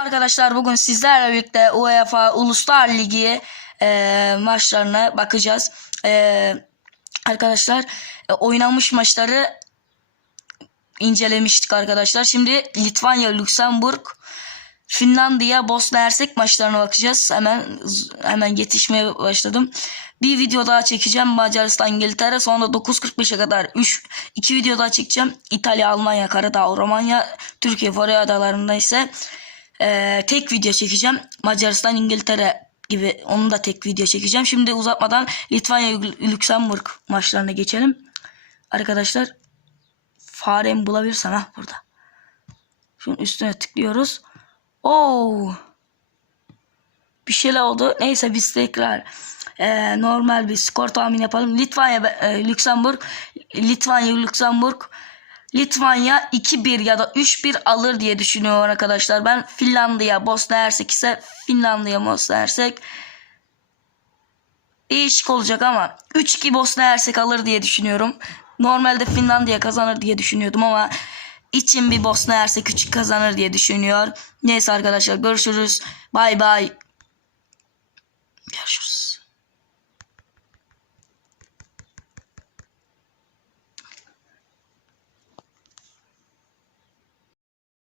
Arkadaşlar bugün sizlerle birlikte UEFA Uluslar Ligi e, maçlarına bakacağız. E, arkadaşlar e, oynanmış maçları incelemiştik arkadaşlar. Şimdi Litvanya, Lüksemburg, Finlandiya, Bosna Hersek maçlarına bakacağız. Hemen hemen yetişmeye başladım. Bir video daha çekeceğim Macaristan, İngiltere. Sonra 9.45'e kadar 3 2 video daha çekeceğim. İtalya, Almanya, Karadağ, Romanya, Türkiye, Faroe Adaları'nda ise ee, tek video çekeceğim. Macaristan, İngiltere gibi onun da tek video çekeceğim. Şimdi uzatmadan Litvanya, Lüksemburg maçlarına geçelim. Arkadaşlar faremi bulabilirsem ha burada. Şunun üstüne tıklıyoruz. Oo. Bir şeyler oldu. Neyse biz tekrar ee, normal bir skor tahmini yapalım. Litvanya, e, Lüksemburg, Litvanya, Lüksemburg, Litvanya 2-1 ya da 3-1 alır diye düşünüyorum arkadaşlar. Ben Finlandiya, Bosna Hersek ise Finlandiya, Bosna Hersek değişik olacak ama 3-2 Bosna Hersek alır diye düşünüyorum. Normalde Finlandiya kazanır diye düşünüyordum ama için bir Bosna Hersek 3 kazanır diye düşünüyor. Neyse arkadaşlar görüşürüz. Bay bay.